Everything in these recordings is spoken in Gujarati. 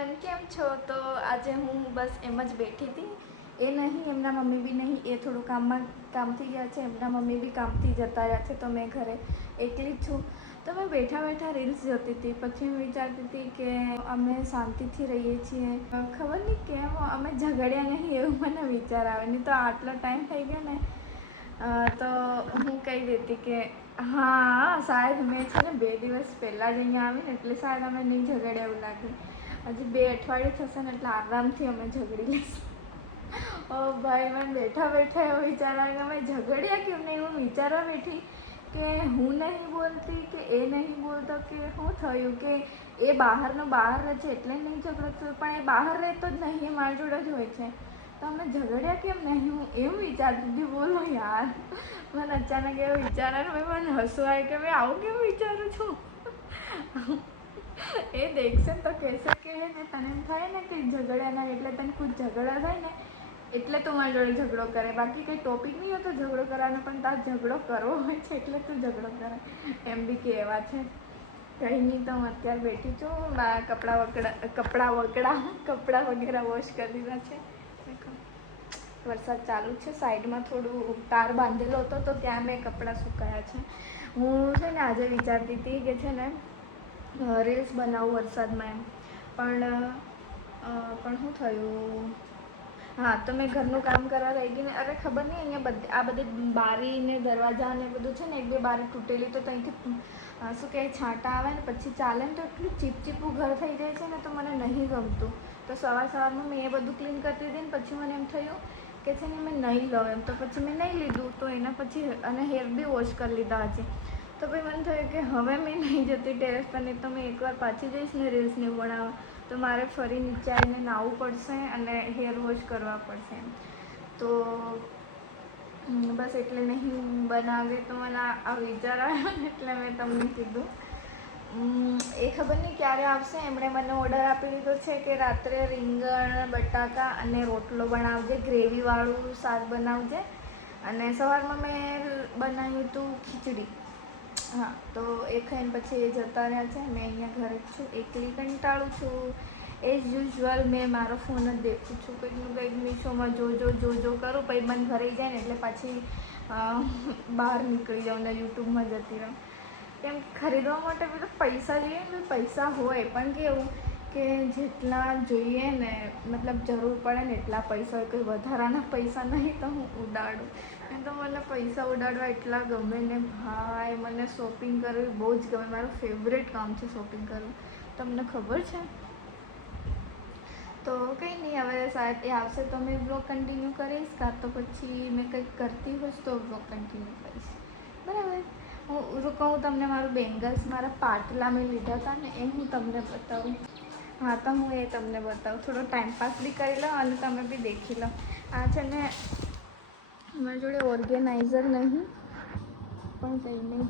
એવરીવન, કેમ છો? તો આજે હું બસ એમ જ બેઠી હતી. એ નહીં, એમના મમ્મી બી નહીં, એ થોડું કામથી ગયા છે. એમના મમ્મી બી કામથી જતા રહ્યા છે, તો મેં ઘરે એકલી જ છું. તો મેં બેઠા બેઠા રીલ્સ જોતી હતી. પછી હું વિચારતી હતી કે અમે શાંતિથી રહીએ છીએ, ખબર નહીં કેમ અમે ઝઘડ્યા નહીં, એવું મને વિચાર આવે. નહીં તો આટલો ટાઈમ થઈ ગયો ને, તો હું કહી દેતી કે હા, શાયદ મેં છે ને 2 દિવસ પહેલાં જ અહીંયા આવીને એટલે શાયદ અમે નહીં ઝઘડ્યા એવું લાગે. હજી 2 અઠવાડિયે થશે ને એટલે આરામથી અમે ઝઘડી લઈશું. ઓ ભાઈ, મને બેઠા બેઠા એવો વિચાર આવે કે અમે ઝઘડ્યા કેમ નહીં. હું વિચારવા બેઠી કે હું નહીં બોલતી કે એ નહીં બોલતો, કે શું થયું કે એ બહારનો બહાર રહે છે એટલે નહીં ઝઘડો થયો, પણ એ બહાર રહેતો જ નહીં, એ મારી જોડે જ હોય છે. તો અમે ઝઘડ્યા કેમ નહીં, હું એમ વિચારતી હતી. બોલો યાર, મને અચાનક એવો વિચાર આવ્યો. મને હસવું આવે કે મેં આવું કેમ વિચારું છું. એ દેખશે તો કહેશે કે ને તને એમ થાય ને કે ઝઘડ્યાના એટલે તને કુછ ઝઘડા થાય ને એટલે તું મારી જોડે ઝઘડો કરે, બાકી કંઈ ટોપિક નહીં હોતો ઝઘડો કરવાનો, પણ તાર ઝઘડો કરવો હોય છે એટલે તું ઝઘડો કરે, એમ બી કહેવા છે. કંઈ નહીં, તો હું અત્યારે બેઠી છું. કપડાં વગેરે વોશ કરી દીધા છે. વરસાદ ચાલુ છે, સાઈડમાં થોડું તાર બાંધેલો હતો તો ત્યાં મેં કપડાં સુકાયા છે. હું છે ને આજે વિચારતી હતી કે છે ને રીલ્સ બનાવું વરસાદમાં એમ, પણ શું થયું, હા, તો મેં ઘરનું કામ કરવા રહી ગઈ ને, અરે ખબર નહીં, અહીંયા આ બધી બારી ને દરવાજા ને બધું છે ને, 1-2 બારી તૂટેલી, તો ત્યાંથી શું કહે છાંટા આવે ને પછી ચાલે ને તો એટલું ચીપચીપું ઘર થઈ જાય છે ને, તો મને નહીં ગમતું. તો સવારમાં મેં એ બધું ક્લીન કરતી હતી ને પછી મને એમ થયું કે છે ને મેં નહીં લઉં એમ, તો પછી મેં નહીં લીધું. તો એના પછી અને હેર બી વોશ કરી લીધા હજી. તો પછી મને થયું કે હવે મેં નહીં જતી ટેરેસ પર, નહીં તો મેં એકવાર પાછી જઈશ ને રીલ્સને બનાવવા, તો મારે ફરી નીચે આવીને નાહવું પડશે અને હેર વોશ કરવા પડશે એમ. તો બસ એટલે નહીં બનાવે, તો મને આ વિચાર આવ્યો ને એટલે મેં તમને કીધું. એ ખબર નહીં ક્યારે આવશે. એમણે મને ઓર્ડર આપી દીધો છે કે રાત્રે રીંગણ બટાકા અને રોટલો બનાવજે, ગ્રેવીવાળું શાક બનાવજે, અને સવારમાં મેં બનાવ્યું હતું ખીચડી. હા, તો એ ખાઈને પછી એ જતા રહ્યા છે. મેં અહીંયા ઘરે જ છું, એકલી કંટાળું છું. એઝ યુઝ્યુઅલ મેં મારો ફોન જ દેખું છું, કંઈકનું કંઈક મીશોમાં જો કરું, પછી મને ભરાઈ જાય ને એટલે પાછી બહાર નીકળી જાઉં ને યુટ્યુબમાં જતી રહું. કેમ ખરીદવા માટે બી તો પૈસા જોઈએ ને, પૈસા હોય પણ કેવું કે જેટલા જોઈએ ને, મતલબ જરૂર પડે ને એટલા પૈસા હોય, કોઈ વધારાના પૈસા નહીં તો હું ઉડાડું. એમ તો મને પૈસા ઉડાડવા એટલા ગમે ને ભાઈ, મને શોપિંગ કરવી બહુ જ ગમે. મારું ફેવરેટ કામ છે શોપિંગ કરવું, તમને ખબર છે. તો કંઈ નહીં, હવે શાયદ એ આવશે તો મેં બ્લોગ કન્ટિન્યુ કરીશ, કાં તો પછી મેં કંઈક કરતી હોઈશ તો બ્લોગ કન્ટિન્યુ કરીશ, બરાબર. હું તમને મારું બેંગલ્સ, મારા પાટલા મેં લીધા હતા ને, એ હું તમને બતાવું. હા, તો હું એ તમને બતાવું, થોડો ટાઈમપાસ બી કરી લો અને તમે બી દેખી લો. આ છે ને મારી જોડે ઓર્ગેનાઇઝર નહીં, પણ કંઈ નહીં,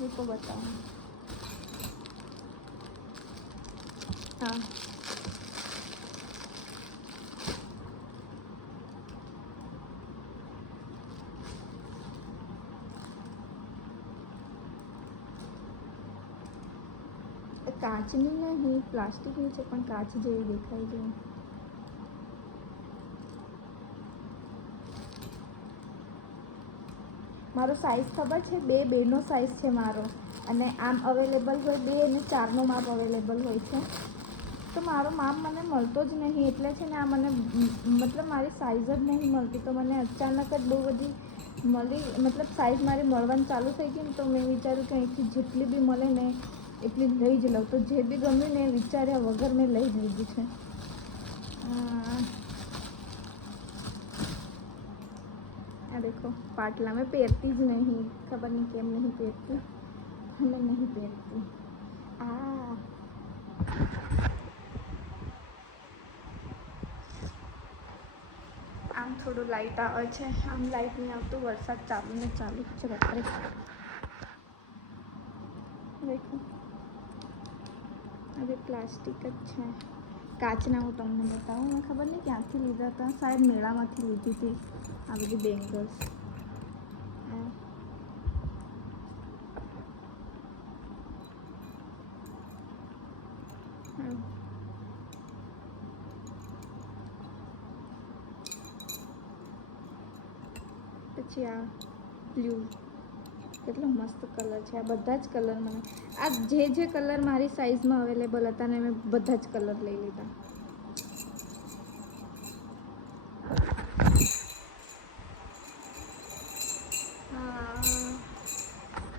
રૂકો બતાવું. હા, કાચની નહીં, પ્લાસ્ટિકની છે, પણ કાચ જેવી દેખાય છે. મારો સાઇઝ ખબર છે, 2-2નો સાઇઝ છે મારો, અને આમ અવેલેબલ હોય 2 અને 4નો માપ અવેલેબલ હોય છે. તો મારો માપ મને મળતો જ નહીં, એટલે છે ને આ મને મતલબ મારી સાઇઝ જ નહીં મળતી. તો મને અચાનક જ બહુ બધી મળી, મતલબ સાઇઝ મારી મળવાની ચાલુ થઈ ગઈ ને, તો મેં વિચાર્યું કે અહીંથી જેટલી બી મળે ને એટલી લઈ જ લઉં. તો જે બી ગમ્યું ને વિચાર્યા વગર મેં લઈ જ લીધું છે. આ દેખો પાટલા, મેં પહેરતી જ નહીં, ખબર નહીં કેમ નહીં પહેરતી, મેં નહીં પહેરતી. આમ થોડું લાઇટ આવે છે, આમ લાઇટ નહીં આવતું, વરસાદ ચાલુ ને ચાલુ છે રાત્રે. દેખો હવે પ્લાસ્ટિક જ છે, કાચના. હું તમને બતાવું, મેં ખબર નહીં ક્યાંથી લીધા હતા, શાયદ મેળામાંથી લીધી હતી આ બધી બેંગલ્સ. પછી આ બ્લુ, કેટલો મસ્ત કલર છે. આ બધા જ કલર મને, આ જે કલર મારી સાઇઝમાં અવેલેબલ હતા ને મેં બધા જ કલર લઈ લીધા.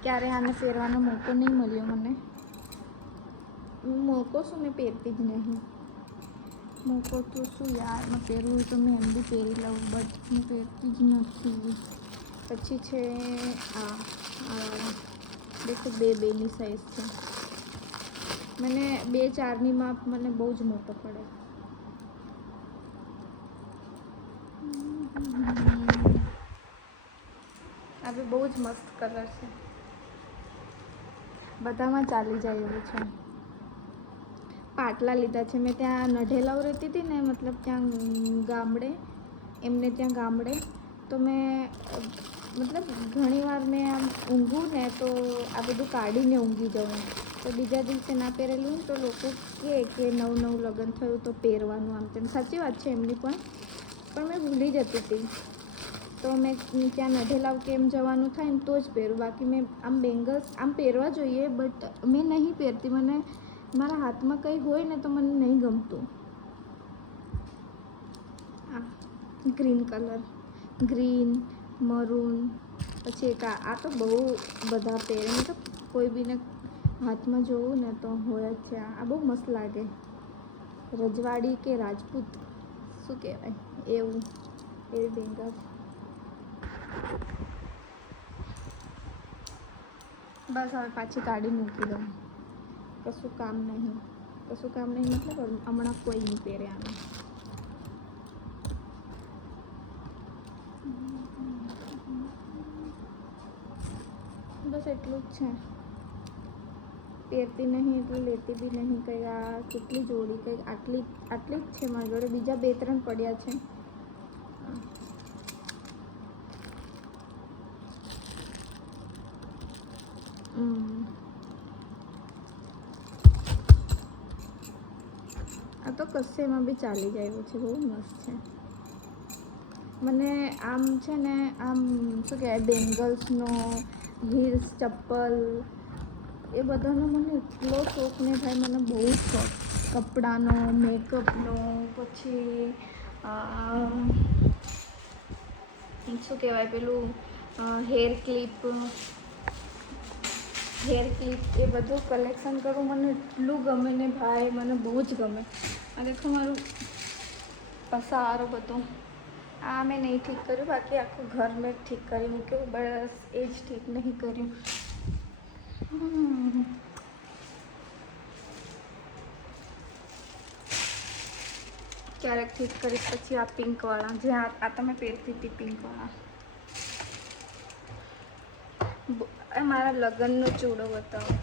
ક્યારે આને પહેરવાનો મોકો નહીં મળ્યો મને. મોકો શું, મેં પહેરતી જ નહીં. મોકો તો શું યાર, મેં પહેરવું હોય તો મેં એમ બી પહેરી લઉં, બટ હું પહેરતી જ નથી. પછી છે આ દેખો, બેની સાઈઝ છે. મને 2-4ની માપ મને બહુ જ મોટો પડે. આ બી બહુ જ મસ્ત કલર છે. બધામાં ચાલી જાય એવું છે. પાટલા લીધા છે મેં. ત્યાં નઢેલાવ રહેતી હતી ને, મતલબ ત્યાં ગામડે, એમને ત્યાં ગામડે, તો મેં મતલબ ઘણીવાર મેં આમ ઊંઘું ને તો આ બધું કાઢીને ઊંઘી જાઉં. તો બીજા દિવસે ના પહેરેલું તો લોકો કહે કે નવું લગ્ન થયું તો પહેરવાનું, આમ તેમ. સાચી વાત છે એમની પણ મેં ભૂલી જતી હતી. તો મેં ત્યાં નઢેલાવ કે એમ જવાનું થાય ને તો જ પહેરું. બાકી મેં આમ બેંગલ્સ આમ પહેરવા જોઈએ, બટ મેં નહીં પહેરતી. મને મારા હાથમાં કંઈ હોય ને તો મને નહીં ગમતું. આ ગ્રીન કલર, ગ્રીન, મરૂન, પછી એક આ તો બહુ બધા પહેરે. મતલબ કોઈ બીને હાથમાં જોવું ને તો હોય જ છે. આ બહુ મસ્ત લાગે. રજવાડી કે રાજપૂત શું કહેવાય એવું, એવી બેંગલ્સ. બસ હવે પાછી કાઢી મૂકી દઉં. કશું કામ નહીં મતલબ હમણાં કોઈ નહીં પહેરે આને. બસ એટલું જ છે. પહેરતી નહીં એટલે લેતી બી નહીં. કંઈ આ કેટલી જોડી, કંઈક આટલી જ છે મારી જોડે. બીજા 2-3 પડ્યા છે. આ તો કશે એમાં બી ચાલી જાય એવું છે. બહુ મસ્ત છે. મને આમ છે ને, આમ શું કહેવાય, બેંગલ્સનો, હીલ્સ, ચપ્પલ, એ બધાનો મને એટલો શોખ ને ભાઈ, મને બહુ શોખ. કપડાનો, મેકઅપનો, પછી શું કહેવાય પેલું હેર ક્લિપ, એ બધું કલેક્શન કરવું મને એટલું ગમે ને ભાઈ, મને બહુ જ ગમે. આ દેખો મારું પસારો બધું. આ મેં નહીં ઠીક કર્યું, બાકી આખું ઘર મેં ઠીક કરી મૂક્યું. બસ એ જ ઠીક નહીં કર્યું. ક્યારેક ઠીક કરીશ. પછી આ પિંકવાળા, જે આ તમે પહેરતી હતી પિંકવાળા, મારા લગ્નનો ચૂડો બતાવો.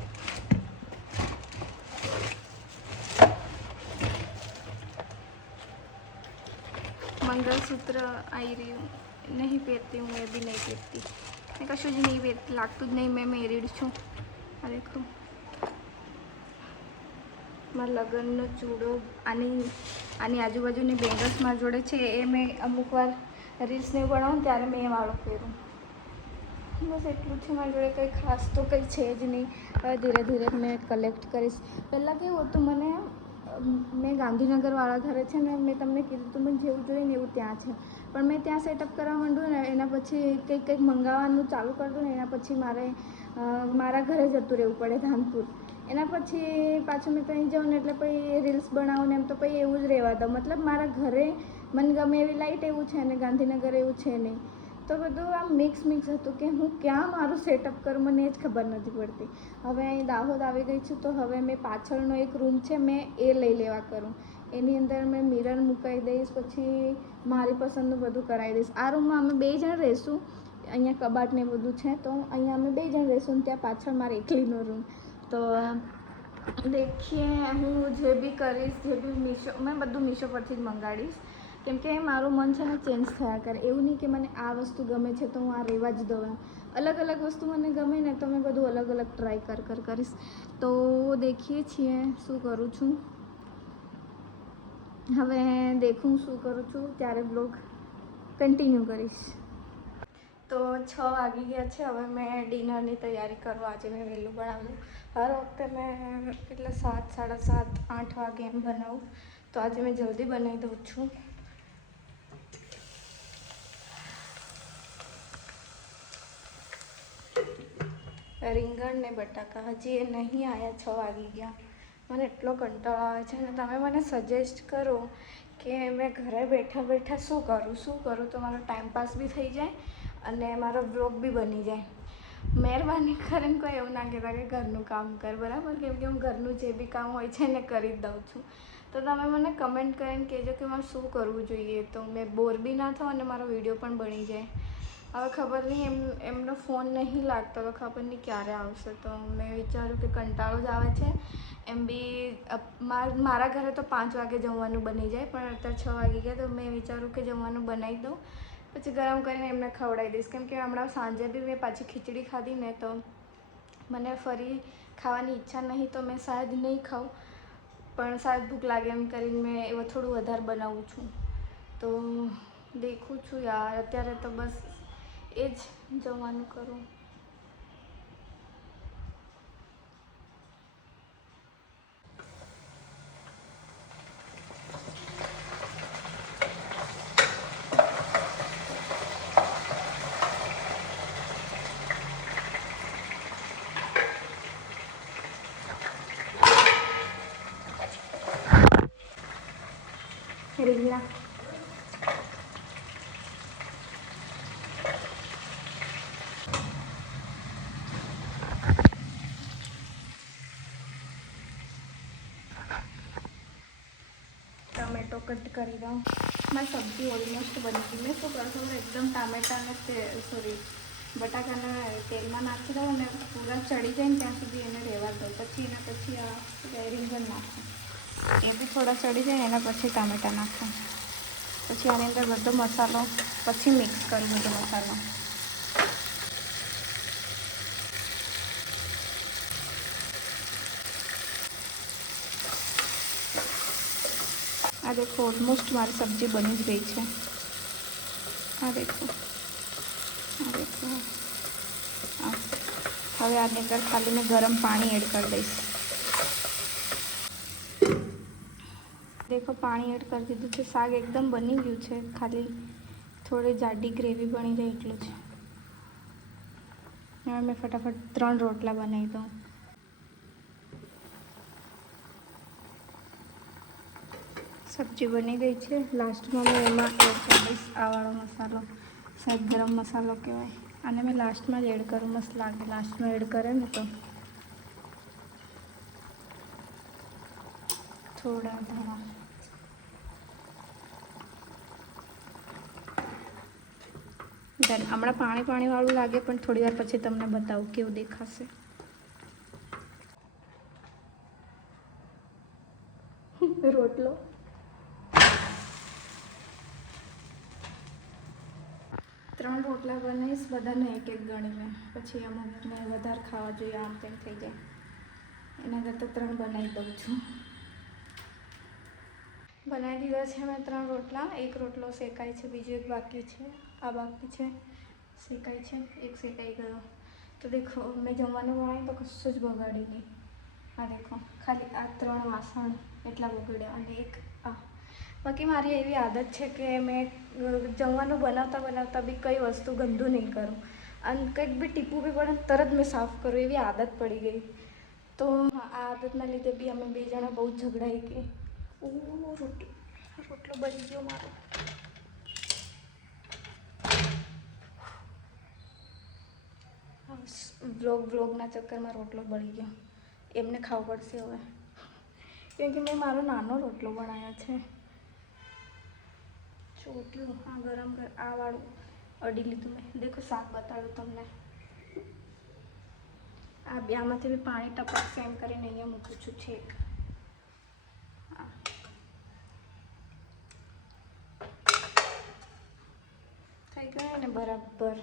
મંગળસૂત્ર આવી રહ્યું, નહીં પહેરતી હું. એ બી નહીં પહેરતી. મેં કશું જ નહીં પહેરતી. લાગતું જ નહીં મેં મેરીડ છું. આ દેખો મારા લગ્નનો ચૂડો. આની આજુબાજુની બેંગલ્સ મારી જોડે છે. એ મેં અમુક વાર રીલ્સ નહીં બનાવું ત્યારે મેં એ વાળો પહેરું. બસ એટલું છે મારી જોડે. કંઈ ખાસ તો કંઈ છે જ નહીં. હવે ધીરે ધીરે મેં કલેક્ટ કરીશ. પહેલાં કેવું હતું, મેં ગાંધીનગરવાળા ઘરે છે ને, મેં તમને કીધું હતું, મને જેવું જોઈએ ને એવું ત્યાં છે. પણ મેં ત્યાં સેટઅપ કરવા માંડું ને એના પછી કંઈક મંગાવવાનું ચાલુ કરતું ને એના પછી મારા ઘરે જતું રહેવું પડે ધાનપુર. એના પછી પાછું મેં ત્યાં જાઉં ને એટલે પછી રીલ્સ બનાવું ને એમ તો પછી એવું જ રહેવા દઉં. મતલબ મારા ઘરે મને ગમે એવી લાઇટ એવું છે ને ગાંધીનગર એવું છે નહીં. તો બધું આમ મિક્સ હતું કે હું ક્યાં મારું સેટઅપ કરું મને એ જ ખબર નથી પડતી. હવે અહીં દાહોદ આવી ગઈ છું તો હવે મેં પાછળનો એક રૂમ છે, મેં એ લઈ લેવા કરું. એની અંદર મેં મિરર મુકાઈ દઈશ, પછી મારી પસંદનું બધું કરાવી દઈશ. આ રૂમમાં અમે 2 જણ રહીશું. અહીંયા કબાટ ને બધું છે તો અહીંયા અમે 2 જણ રહીશું. ત્યાં પાછળ મારે એકલીનો રૂમ. તો દેખીએ, હું જે બી કરીશ, મેં બધું મીશો પરથી જ મંગાડીશ. કેમ કે મારું મન છે ને ચેન્જ થયા કરે. એવું નહીં કે મને આ વસ્તુ ગમે છે તો હું આ રહેવા જ દઉં. અલગ અલગ વસ્તુ મને ગમે ને તો મેં બધું અલગ અલગ ટ્રાય કરીશ. તો દેખીએ છીએ શું કરું છું. હવે દેખું શું કરું છું ત્યારે બ્લોગ કન્ટિન્યુ કરીશ. તો 6 વાગી ગયા છે. હવે મેં ડિનરની તૈયારી કરું. આજે મેં વહેલું બનાવ્યું. હર વખતે મેં એટલે 7, 7:30, 8 વાગે એમ બનાવું. તો આજે મેં જલ્દી બનાવી દઉં છું. રીંગણ ને બટાકા હજી એ નહીં આવ્યા. 6 વાગી ગયા. મને એટલો કંટાળો આવે છે ને તમે મને સજેસ્ટ કરો કે મેં ઘરે બેઠા બેઠા શું કરું તો મારો ટાઈમપાસ બી થઈ જાય અને મારો બ્લોગ બી બની જાય. મહેરબાની કરીને કોઈ એવું ના કહેતા કે ઘરનું કામ કર, બરાબર? કેમ કે હું ઘરનું જે બી કામ હોય છે એને કરી જ દઉં છું. તો તમે મને કમેન્ટ કરીને કહેજો કે મારે શું કરવું જોઈએ, તો મેં બોર બી ના થાઉં અને મારો વિડીયો પણ બની જાય. હવે ખબર નહીં એમનો ફોન નહીં લાગતો, તો ખબર નહીં ક્યારે આવશે. તો મેં વિચાર્યું કે કંટાળો જ આવે છે. એમ બી મારા ઘરે તો 5 વાગે જમવાનું બની જાય, પણ અત્યારે 6 વાગી ગયા. તો મેં વિચાર્યું કે જમવાનું બનાવી દઉં, પછી ગરમ કરીને એમને ખવડાવી દઈશ. કેમ કે હમણાં સાંજે બી મેં પાછી ખીચડી ખાધી ને, તો મને ફરી ખાવાની ઈચ્છા નહીં. તો મેં શાયદ નહીં ખાઉં, પણ શાયદ ભૂખ લાગે એમ કરીને મેં એવું થોડું વધારે બનાવું છું. તો દેખું છું યાર, અત્યારે તો બસ એ જ જમવાનું કરું. રીંગણા ટમેટો કટ કરી દઉં. મારી સબ્જી ઓલમોસ્ટ બની ગઈ. મેં શું કરું છું, એકદમ ટામેટાને બટાકાને તેલમાં નાખી દઉં અને પૂરા ચડી જાય ને ત્યાં સુધી એને રહેવા દઉં. પછી આ રીંગણ નાખું, એ બી થોડા ચડી જાય એના પછી ટામેટાં નાખું. પછી આની અંદર બધો મસાલો પછી મિક્સ કરું. બધો મસાલો આ દેખો, ઓલમોસ્ટ મારી સબ્જી બની જ ગઈ છે. આ દેખો. હવે આની અંદર ખાલી મેં ગરમ પાણી એડ કરી દઈશ. દેખો, પાણી એડ કરી દીધું છે. શાક એકદમ બની ગયું છે, ખાલી થોડી જાડી ગ્રેવી બની જાય એટલું છે. હવે મેં ફટાફટ 3 રોટલા બનાવી દઉં. સબ્જી બની ગઈ છે. લાસ્ટમાં મેં એમાં એડ કરી દઈશ આ વાળો મસાલો, શાયદ ગરમ મસાલો કહેવાય. અને મેં લાસ્ટમાં જ એડ કરું, મસ્ત લાગે લાસ્ટમાં એડ કરે ને તો. થોડા ધાણા હમણાં પાણીવાળું લાગે, પણ થોડી વાર પછી તમને બતાવું કેવું દેખાશે. રોટલો 3 રોટલા બનાવીશ, બધાને એક ગણીને. પછી અમુકને વધારે ખાવા જોઈએ, આમ તેમ થઈ જાય. એના કરતાં 3 બનાવી દઉં છું. બનાવી દીધા છે મેં 3 રોટલા. એક રોટલો શેકાય છે, બીજો એક બાકી છે. આ બાકી છે, શેકાય છે. એક શેકાઈ ગયો. તો દેખો, મેં જમવાનું બનાવ્યું તો કશું જ બગાડી નહીં. આ દેખો, ખાલી આ 3 વાસણ એટલા બગડ્યા અને એક આ. બાકી મારી એવી આદત છે કે મેં જમવાનું બનાવતા બી કઈ વસ્તુ ગંદુ નહીં કરું. અને કંઈક બી ટીપું બી પડે તરત મેં સાફ કરું, એવી આદત પડી ગઈ. તો આ આદતના લીધે બી અમે 2 જણા બહુ ઝઘડાઈ ગઈ. રોટલો બળી ગયો મારો. વ્લોગના ચક્કરમાં રોટલો બળી ગયો. એમને ખાવું પડશે હવે, કેમ કે મેં મારો નાનો રોટલો બનાવ્યો છે. ચોટ્યું આ ગરમ આ વાળું અડી લીધું મેં. દેખો, શાક બતાડું તમને. આ આમાંથી બી પાણી ટપકશે એમ કરીને અહીંયા મૂકું છું છેક. થઈ ગયા ને બરાબર.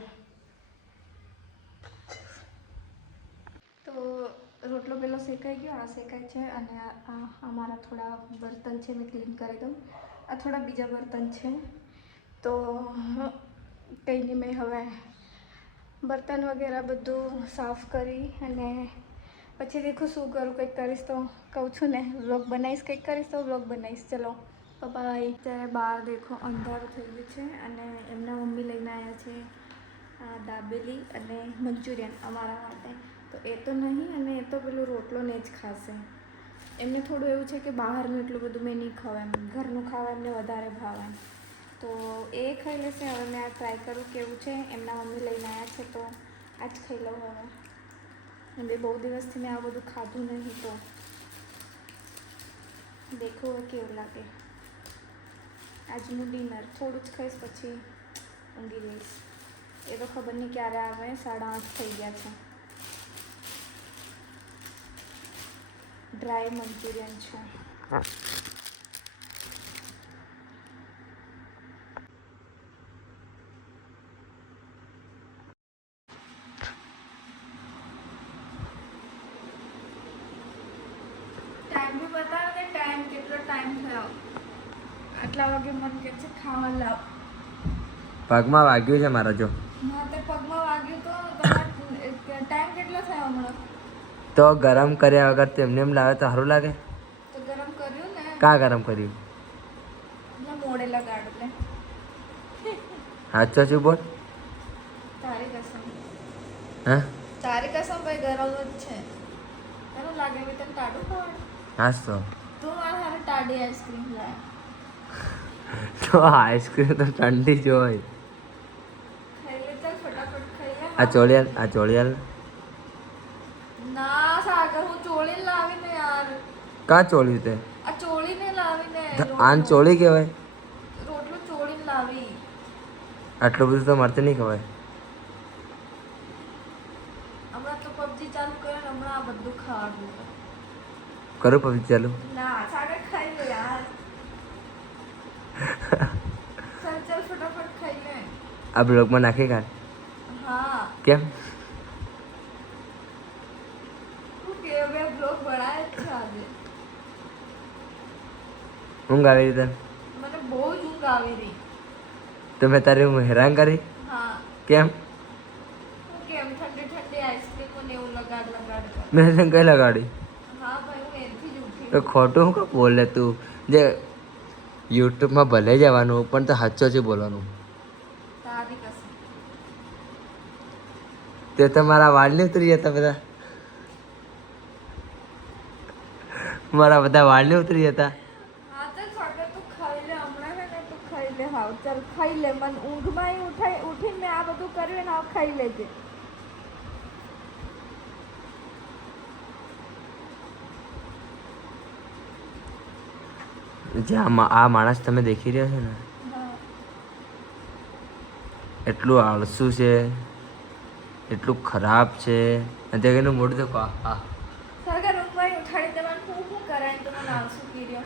તો રોટલો પેલો શેકાઈ ગયો, આ શેકાય છે. અને આ અમારા થોડા બર્તન છે, મેં ક્લીન કરી દઉં. આ થોડા બીજા બર્તન છે. તો કંઈ નહીં, મેં હવે બર્તન વગેરે બધું સાફ કરી અને પછી દેખું શું કરું, કંઈક કરીશ તો કહું છું ને વ્લોગ બનાવીશ, કંઈક કરીશ તો વ્લોગ બનાવીશ. ચલો બાય. ત્યારે બહાર દેખો અંધારું થઈ ગયું છે અને એમના મમ્મી લઈને આવ્યા છે દાબેલી અને મંચુરિયન અમારા માટે. તો એ તો નહીં અને એ તો પેલું રોટલો ને જ ખાશે. એમને થોડું એવું છે કે બહારનું એટલું બધું મેં નહીં ખાવા, એમ ઘરનું ખાવા એમને વધારે ભાવે. તો એ ખાઈ લેશે. હવે મેં આ ટ્રાય કરું કેવું છે. એમના મમ્મી લઈને આવ્યા છે તો આ જ ખાઈ લઉં હવે. અને બહુ દિવસથી મેં આ બધું ખાધું નહીં તો દેખો કેવું લાગે. આજનું ડિનર થોડું જ ખાઈશ પછી ઊંઘી લઈશ. એ તો ખબર નહીં ક્યારે આવે, 8:30 થઈ ગયા છે. ડ્રાય મંચુરિયન છે. ટાઈમ બી બતાવો ને, ટાઈમ કેટલો ટાઈમ થયો. આટલા વાગે મન કે છે ખાવા લાવ. પગમાં વાગ્યું છે મારા જો. હા તે પગમાં વાગ્યું તો ટાઈમ કેટલો થયો હમણાં? તો ગરમ કર્યા વગર તેમને એમ લાવે તો સારું લાગે. તો ગરમ કર્યું ને. કા ગરમ કર્યું? ના મોડે લગાડ લે. સાચો છું બોલ. તારી કસમ. હા તારી કસમ ભાઈ ગરમ જ છે. તને લાગે મેં તને ટાડું ખવડાવ્યું? હાસ તો મારા હારે ટાડી આઈસ્ક્રીમ લાય. તો આઈસ્ક્રીમ તો ઠંડી જ હોય. ખાઈ લે ચાલ, ફટાફટ ખાઈ લે. આ ચોળિયાલ ના સાગર, હું ચોળી લાવીને યાર. કા ચોળ્યું તે? આ ચોળીને લાવીને. આન ચોળી કહેવાય? રોટલો ચોળીને લાવી. આટલું બધું તો મારતે નહીં ખવાય. હમણાં તો પબજી ચાલુ કરે ને હમણાં આ બધું ખાવાનું. કરું પબજી ચાલુ? ના સાગર ખાઈ લે યાર. ચાલ ચાલ ફટાફટ ખાઈ લે. આ બ્લોગમાં નાખી કાઢ. હા કેમ? હું કે મેં બ્લોગ બનાવ્યો જ છે આજે. ઊંઘ આવી તને? મને બહુ જ ઊંઘ આવી રહી. તો મેં તારી ઊંઘ હેરાન કરી? હા. કેમ? હું કેમ ઠંડી ઠંડી આઈસ્ક્રીમ ને એવું લગાડ કર. મેં તને કઈ લગાડી? હા ભાઈ હું એનથી જ ઉઠી. તો ખોટું શું કા બોલે તું? જે યુટ્યુબમાં ભલે જવાનું પણ તો સાચો છે બોલવાનું. તારી કસમ. તે તો મારા વાળ નહીં ઉતરી જતા બધા. મારા બધા વાળ નહીં ઉતરી જતા. હા તો સાગર તું ખાઈ લે હમણાં છે ને, તું ખાઈ લે. હાવ ચાલ ખાઈ લે. મને ઊંઘમાં ઉઠીને મેં આ બધું કર્યું ને હાવ ખાઈ લેજે. જે આ માણસ તમે દેખી રહ્યા છો ને, એટલું આળસુ છે, એટલું ખરાબ છે. અને તે એનું મોઢું તો આ સાગર ઊંઘમાં ઉઠાડી દેવાનું હું કરાય તો મને આંસુ પી રહ્યો.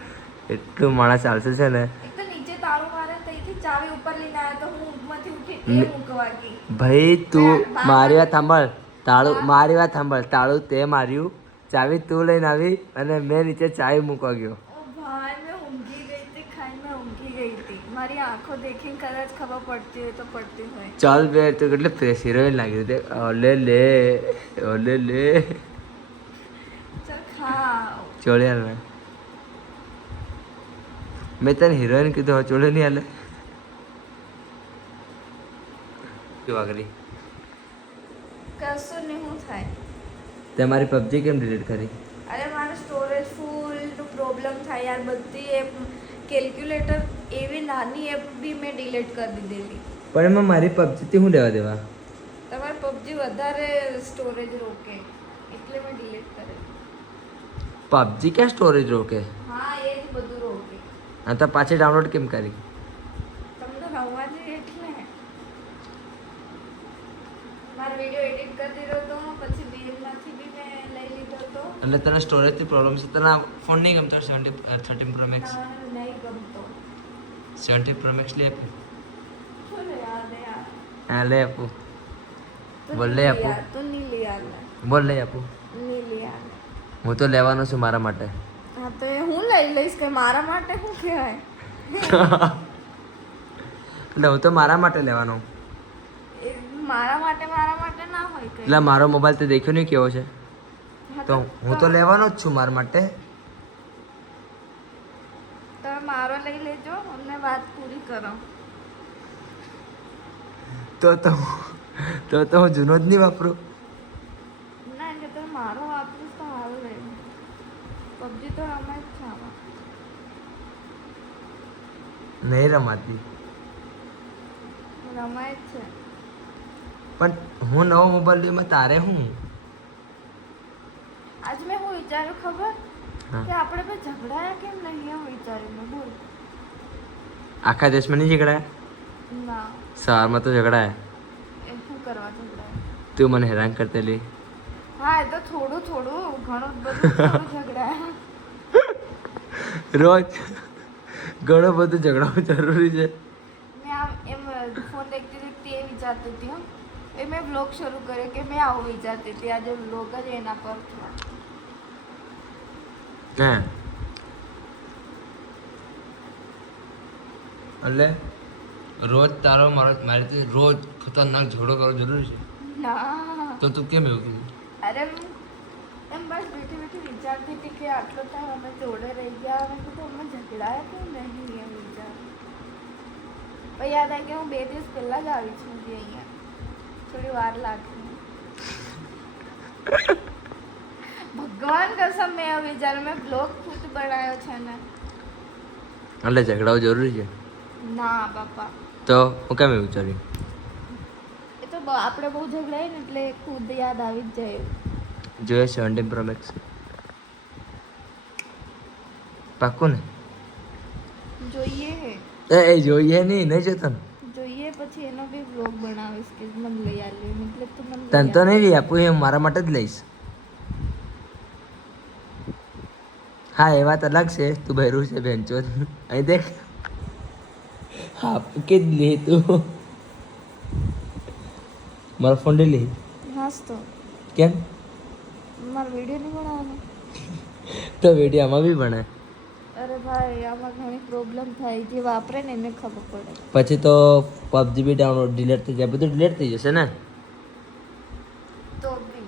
એટલું માણસ આળસુ છે ને. એક તો નીચે તાળું મારે ત્યાંથી ચાવી ઉપર લઈને આવ્યો તો હું ઊંઘમાંથી ઉઠી એ ઊંઘવા ગઈ. ભાઈ તું મારી વાત સાંભળ. મારી વાત સાંભળ. તાળું તે માર્યું, ચાવી તું લઈને આવી અને મેં નીચે ચાવી મૂકવા ગયો. ઓ ભાઈ મેં ઊંઘી ગઈ હતી, ખાઈને ઊંઘી ગઈ હતી. મારી આંખો દેખીને કદાચ ખબર પડતી હોય તો પડતી હોય. ચાલ બે તો કેટલી ફ્રેશ હિરોઈન લાગી હતી. ઓલે લે ઓલે લે. ચાલ ખા. ચોળિયાલ મેં તને હિરોઈન કીધું, હવે ચોળે નહીં હાલે. વાગરી કશું નહીં હું થાય. તે મારી પબજી કેમ ડિલીટ કરી? અરે મારું સ્ટોરેજ ફૂલનું પ્રોબ્લેમ થાય યાર. બધી એપ કેલ્ક્યુલેટર એવી નાની એપ બી મેં ડિલીટ કરી દીધેલી. પણ એમાં મારી પબજીથી હું લેવા દેવા? તમારે પબજી વધારે સ્ટોરેજ રોકે એટલે મેં ડિલીટ કરેલી. પબજી ક્યાં સ્ટોરેજ રોકે? હા એ જ બધું રોકે. આ તો પાછી ડાઉનલોડ કેમ કરી? તમને રમવા જોઈએ એટલે. મારો વિડીયો એડિટ કરી દીધો તો પછી બેલમાંથી બી મેં લઈ લીધો તો. એટલે તને સ્ટોરેજથી પ્રોબ્લેમ છે? તને ફોન નહીં ગમતો? 13 પ્રો મેક્સ? નહીં ગમતો. 17 પ્રો મેક્સ લઈ આપું? શું લે યાર લે યાર. હા લઈ આપું. બોલ લઈ આપું. તો નહીં લઈ યાર. બોલ લઈ આપું. નહીં લઈ યાર. હું તો લેવાનો છું મારા માટે. હા તો એ હું લઈ લઈશ કે મારા માટે શું કહેવાય. એટલે હું તો મારા માટે લેવાનો. મારા માટે ના હોય કઈ. એટલે મારો મોબાઈલ તે દેખ્યો નહીં કેવો છે હા તો હું તો લેવાનો જ છું મારા માટે. તમે મારો લઈ લેજો અને વાત પૂરી કરો. તો હું જૂનો જ નહીં વાપરું. ના એટલે તમે મારો વાપરીશ તો સારું રહે. પબજી તો રમાય જ છે આમાં. નહીં રમાતી રમાય જ છે. પણ હું નવો મોબાઈલ લઉં એમાં તારે હું આજ મેં હું વિચાર્યું ખબર હા. કે આપણે બે ઝઘડાયા કેમ નહીં એમ વિચાર્યું મેં. બોલ. આખા દેશમાં નહીં ઝઘડાયા? ના સવારમાં તો ઝઘડાયા. એ શું કરવા ઝઘડાયા? તું મને હેરાન કરતી લી. હા એ તો થોડું ઘણું બધું થોડું ઝઘડાયા. રોજ ઘણો બધું ઝઘડાવું જરૂરી છે. મેં આમ એમ ફોન દેખતી દેખતી એ વિચારતી હતી હો. એ મેં બ્લોગ શરૂ કર્યો કે મેં આવું વિચારતી હતી. આજે બ્લોગ જ એના પર છે. હે એટલે રોજ તારો મારી રોજ ખતરનાક ઝઘડો કરવો જરૂરી છે? ના તો તું કેમ એવું કીધું? અરે એમ બસ બેઠી બેઠી વિચારતી હતી કે આટલો ટાઈમ અમે જોડે રહી ગયા. અમે કીધું અમે ઝઘડાયા કેમ નહીં એમ વિચાર. પછી યાદ આવી કે હું 2 દિવસ પહેલા જ આવી છું હજી અહીંયા. થોડી વાર લાગશે. ભગવાન કસમ મેં એવું વિચાર્યું. મેં બ્લોગ ખુદ બનાવ્યો છે ને. એટલે ઝઘડાવું જરૂરી છે? ના બાપા તો હું કેમ એવું વિચાર્યું? એ તો આપણે બહુ ઝઘડાય ને એટલે ખુદ યાદ આવી જ જાય. જોઈએ 17 Pro Max પાક્કું ને? જોઈએ એ જોઈએ નહીં જોતો ને. જોઈએ પછી એનો બી બ્લોગ બનાવીશ કે મને લઈ આવ્યો એટલે તું મને તને તો નહીં લઈ આપું, એ મારા માટે જ લઈશ. હા એ વાત અલગ છે, તું બહેરું છે બેન્ચો અહીં દેખ. હા કે જ લે તું મારો ફોન લઈ લે. હાસ તો કેમ? મારો વિડીયો નહીં બનાવવાનો. તો વિડીયો આમાં બી બને. અરે ભાઈ આમાં ઘણી પ્રોબ્લેમ થાય. જે વાપરે ને એને ખબર પડે. પછી તો પબજી બી ડાઉનલોડ ડિલીટ થઈ જાય, બધું ડિલીટ થઈ જશે ને? તો બી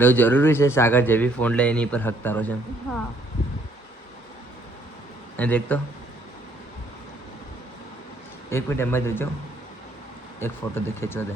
એટલે જરૂરી છે સાગર જે બી ફોન લે એની પર હક તારો છે. હા એ દેખ તો એક મિનિટ એમાં જોજો, એક ફોટો દેખે ચો દે.